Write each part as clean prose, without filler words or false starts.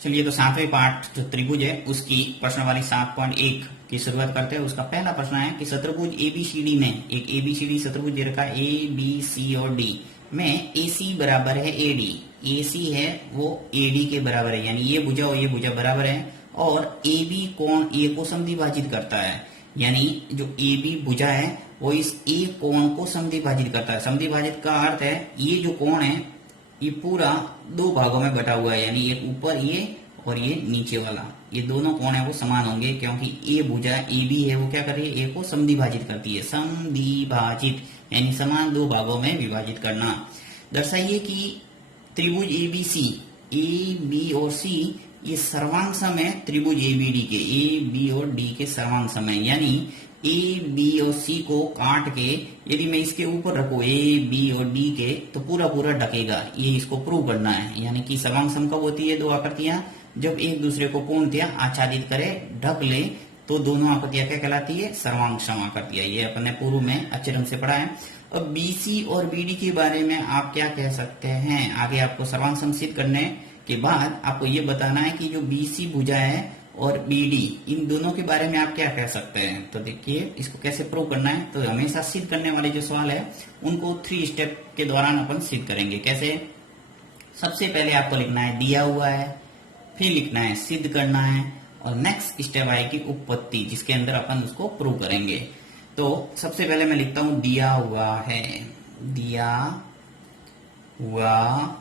चलिए, तो सातवें पाठ जो त्रिभुज है उसकी प्रश्नावली 7.1 की शुरुआत करते हैं। उसका पहला प्रश्न है कि शत्रुभुज एबीसीडी में, एक एबीसीडी शत्रुभुज दे रखा है ए बी सी और डी में एसी बराबर है एडी। एसी है वो एडी के बराबर है, यानी ये भुजा और ये भुजा बराबर है, और एबी कोण ए को समद्विभाजित करता है। यानी जो एबी भुजा है वो इस ए कोण को समद्विभाजित करता है। समद्विभाजित का अर्थ है ये जो कोण है ये पूरा दो भागों में बटा हुआ है, यानी एक ऊपर ये और ये नीचे वाला, ये दोनों कोण है वो समान होंगे, क्योंकि ए भुजा ए बी है वो क्या कर रही है, ए को समद्विभाजित करती है। समद्विभाजित यानी समान दो भागों में विभाजित करना। दर्शाइए कि त्रिभुज A B C, A B और सी ये सर्वांग सम है त्रिभुज ए बी डी के, ए बी और डी के सर्वांग सम है। यानी ए बी और सी को काट के यदि मैं इसके ऊपर रखूं ए बी और डी के, तो पूरा पूरा ढकेगा। ये इसको प्रूव करना है। यानी कि सर्वांग सम कब होती है दो आकृतियां, जब एक दूसरे को पूर्णतया आच्छादित करे, ढक ले, तो दोनों आकृतियां क्या कहलाती है, सर्वांग सम आकृतियां। ये अपने पूर्व में अच्छे ढंग से पढ़ा है। अब बीसी और बीडी के बारे में आप क्या कह सकते हैं, आगे आपको सर्वांग सम सिद्ध करने के बाद आपको ये बताना है कि जो बीसी भुजा है और बीडी, इन दोनों के बारे में आप क्या कह सकते हैं। तो देखिए इसको कैसे प्रूव करना है। तो हमेशा सिद्ध करने वाले जो सवाल है उनको 3 स्टेप के दौरान अपन सिद्ध करेंगे। कैसे, सबसे पहले आपको लिखना है दिया हुआ है, फिर लिखना है सिद्ध करना है, और नेक्स्ट स्टेप आएगी उपपत्ति, जिसके अंदर अपन उसको प्रूव करेंगे। तो सबसे पहले मैं लिखता हूं दिया हुआ है, दिया हुआ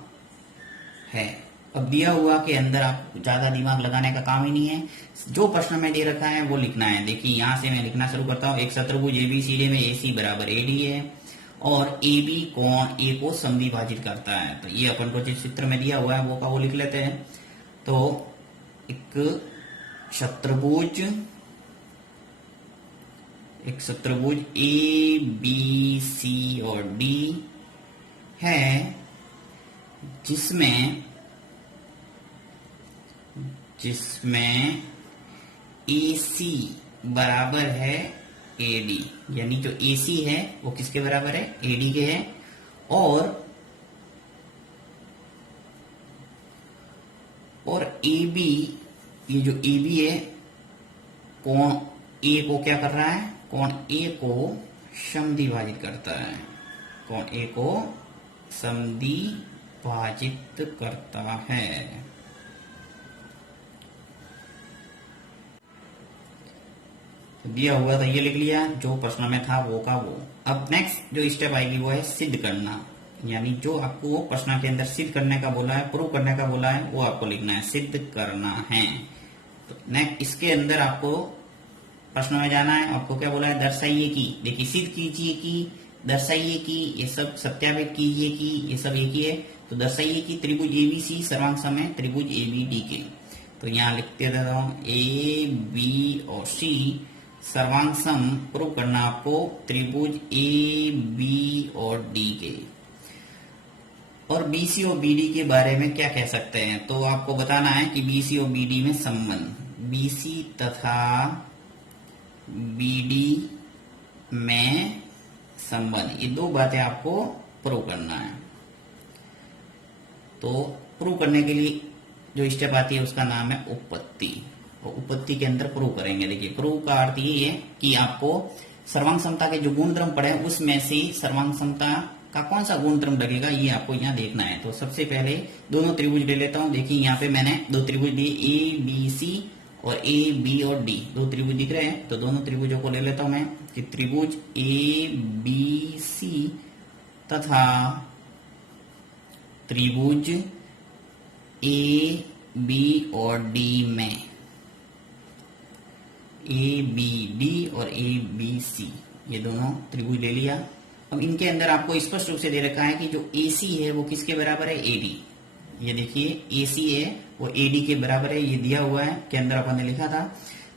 है। अब दिया हुआ के अंदर आप ज्यादा दिमाग लगाने का काम ही नहीं है, जो प्रश्न में दे रखा है वो लिखना है। देखिए यहां से मैं लिखना शुरू करता हूं। एक शत्रुभुज एबीसीडी में एसी बराबर एडी है और एबी कोण ए को समद्विभाजित करता है। तो ये अपन को जिस चित्र में दिया हुआ है वो का वो लिख लेते हैं। तो एक शत्रुभुज ए बी सी और डी है, जिसमें AC बराबर है AD, यानी जो AC है वो किसके बराबर है, AD के है। और AB, ये जो AB है कोण A को क्या कर रहा है, कोण A को समद्विभाजित करता है, कोण A को समद्विभाजित करता है। दिया हुआ था ये लिख लिया, जो प्रश्न में था वो का वो। अब नेक्स्ट जो स्टेप आएगी वो है सिद्ध करना, यानी जो आपको वो प्रश्न के अंदर सिद्ध करने का बोला है, प्रूव करने का बोला है, वो आपको लिखना है, सिद्ध करना है। तो नेक्स्ट इसके अंदर आपको प्रश्न में जाना है। आपको क्या बोला है, दर्शाइए कि, देखिए सिद्ध कीजिए कि, दर्शाइए कि, ये सब सत्यापित कीजिए कि, ये सब एक ही है। तो दर्शाइए कि त्रिभुज एबीसी सर्वांग सम है त्रिभुज एबीडी के। तो यहाँ लिखते रहता हूँ ए बी और सी सर्वांग सम प्रूव करना आपको त्रिभुज ए बी और डी के। और बीसी और बीडी के बारे में क्या कह सकते हैं, तो आपको बताना है कि बीसी और बीडी में संबंध, बीसी तथा बीडी में संबंध, ये दो बातें आपको प्रूव करना है। तो प्रूव करने के लिए जो स्टेप आती है उसका नाम है उपपत्ति, और उपपत्ति के अंदर प्रूव करेंगे। देखिए प्रूव का अर्थ ये है कि आपको सर्वांग समता के जो गुणधर्म पढ़े उसमें से सर्वांग समता का कौन सा गुणधर्म लगेगा ये आपको यहाँ देखना है। तो सबसे पहले दोनों त्रिभुज ले लेता हूँ। देखिए यहाँ पे मैंने दो त्रिभुज लिए, ए बी सी और ए बी और डी, दो त्रिभुज दिख रहे हैं। तो दोनों त्रिभुजों को ले लेता हूं मैं कि त्रिभुज ए बी सी तथा त्रिभुज ए बी और डी में, ए बी डी और ए बी सी, ये दोनों त्रिभुज ले लिया। अब इनके अंदर आपको स्पष्ट रूप से दे रखा है कि जो AC है वो किसके बराबर है, AD। ये देखिए AC है वो AD के बराबर है, ये दिया हुआ है के अंदर अपन ने लिखा था।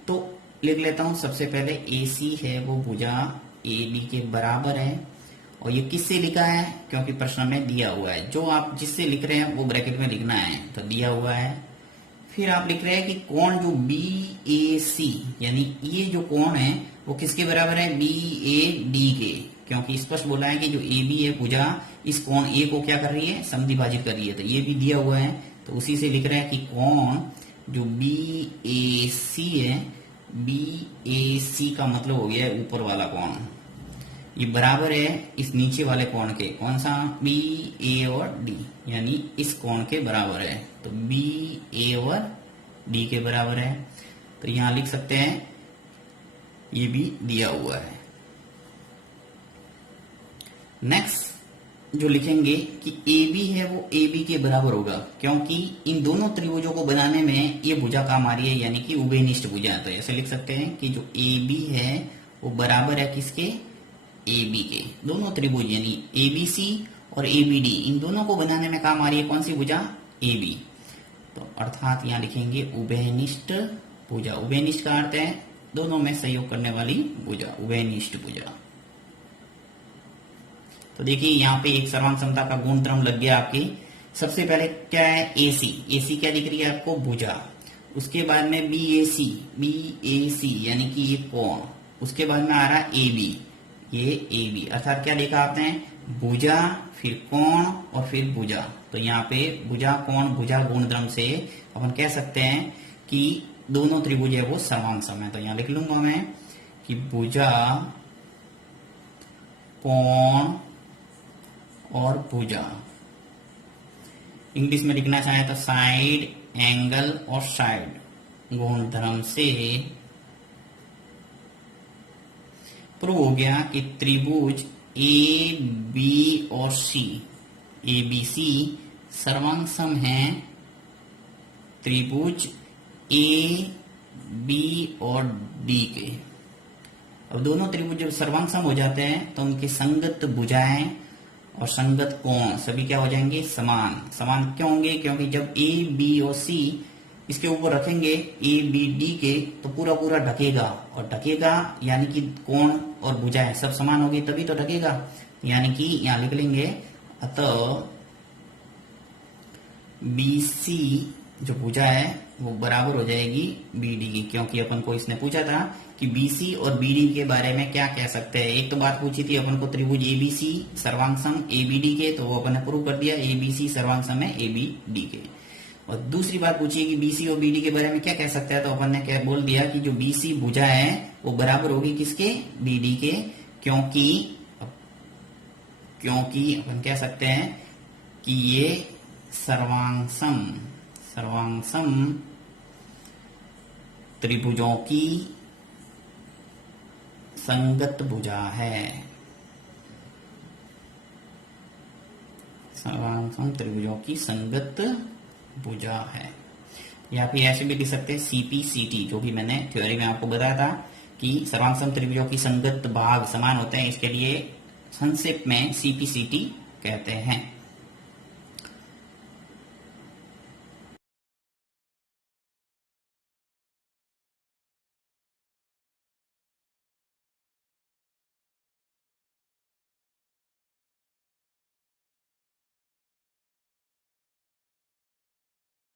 तो लिख लेता हूं, सबसे पहले AC है वो भुजा AD के बराबर है, और ये किससे लिखा है, क्योंकि प्रश्न में दिया हुआ है। जो आप जिससे लिख रहे हैं वो ब्रैकेट में लिखना है। तो दिया हुआ है, फिर आप लिख रहे हैं कि कोण जो BAC, यानी ये जो कोण है वो किसके बराबर है, BAD के, क्योंकि स्पष्ट बोला है कि जो AB है भुजा इस कोण A को क्या कर रही है, समद्विभाजित कर रही है। तो ये भी दिया हुआ है। तो उसी से लिख रहे हैं कि कोण जो बी ए सी है, बी ए सी का मतलब हो गया ऊपर वाला कोण, ये बराबर है इस नीचे वाले कोण के, कौन सा, बी ए और डी, यानी इस कोण के बराबर है। तो बी ए और डी के बराबर है। तो यहां लिख सकते हैं, ये भी दिया हुआ है। नेक्स्ट जो लिखेंगे कि ए बी है वो ए बी के बराबर होगा, क्योंकि इन दोनों त्रिभुजों को बनाने में ये भुजा काम आ रही है, यानी कि उभयनिष्ठ भुजा। तो ऐसे लिख सकते हैं कि जो ए बी है वो बराबर है किसके, ए बी के। दोनों त्रिभुज यानी ए बी सी और ए बी डी, इन दोनों को बनाने में काम आ रही है कौन सी भुजा, ए बी। तो अर्थात यहां लिखेंगे उभयनिष्ठ भुजा। उभयनिष्ठ का अर्थ है दोनों में सहयोग करने वाली भुजा, उभयनिष्ठ भुजा। तो देखिए यहाँ पे एक सर्वांग समता का गुणधर्म लग गया आपकी। सबसे पहले क्या है, एसी, एसी क्या दिख रही है आपको, भुजा। उसके बाद में बी ए सी, बी ए सी यानी कि ये कोण। उसके बाद में आ रहा ए बी, ये ए बी, अर्थात क्या देखा आपने, भुजा फिर कोण और फिर भुजा। तो यहाँ पे भुजा कोण भुजा गुणधर्म से अपन कह सकते हैं कि दोनों त्रिभुज है वो सर्वांग सम है। तो यहाँ लिख लूंगा मैं कि भुजा कोण और भुजा, इंग्लिश में लिखना चाहे तो साइड, एंगल और साइड गुणधर्म से प्रूव हो गया कि त्रिभुज ए बी और सी, ए बी सी सर्वांग सम है त्रिभुज ए बी और डी के। अब दोनों त्रिभुज जब सर्वांग सम हो जाते हैं तो उनके संगत भुजाएं और संगत कोण सभी क्या हो जाएंगे, समान। समान क्यों होंगे, क्योंकि जब ए बी और सी इसके ऊपर रखेंगे ए बी डी के तो पूरा पूरा ढकेगा, और ढकेगा यानी कि कोण और भुजाएं सब समान होगी तभी तो ढकेगा। यानी कि यहां लिख लेंगे अतः बी सी जो भुजा है वो बराबर हो जाएगी बी डी की, क्योंकि अपन को इसने पूछा था कि बीसी और बीडी के बारे में क्या कह सकते हैं। एक तो बात पूछी थी अपन को त्रिभुज एबीसी सर्वांग सम एबीडी के, तो वो अपन ने प्रूव कर दिया एबीसी सर्वांग सम है एबीडी के। और दूसरी बात पूछी कि बीसी और बीडी के बारे में क्या कह सकते हैं, तो अपन ने क्या बोल दिया कि जो बीसी भुजा है वो बराबर होगी किसके, बीडी के, क्योंकि अपन कह सकते हैं कि ये सर्वांग सम त्रिभुजों की संगत भुजा है। सर्वांग सम त्रिभुजों की संगत भुजा है। या फिर ऐसे भी लिख सकते हैं सीपीसीटी, जो भी मैंने थ्योरी में आपको बताया था कि सर्वांग सम त्रिभुजों की संगत भाग समान होते हैं, इसके लिए संक्षेप में सीपीसीटी कहते हैं।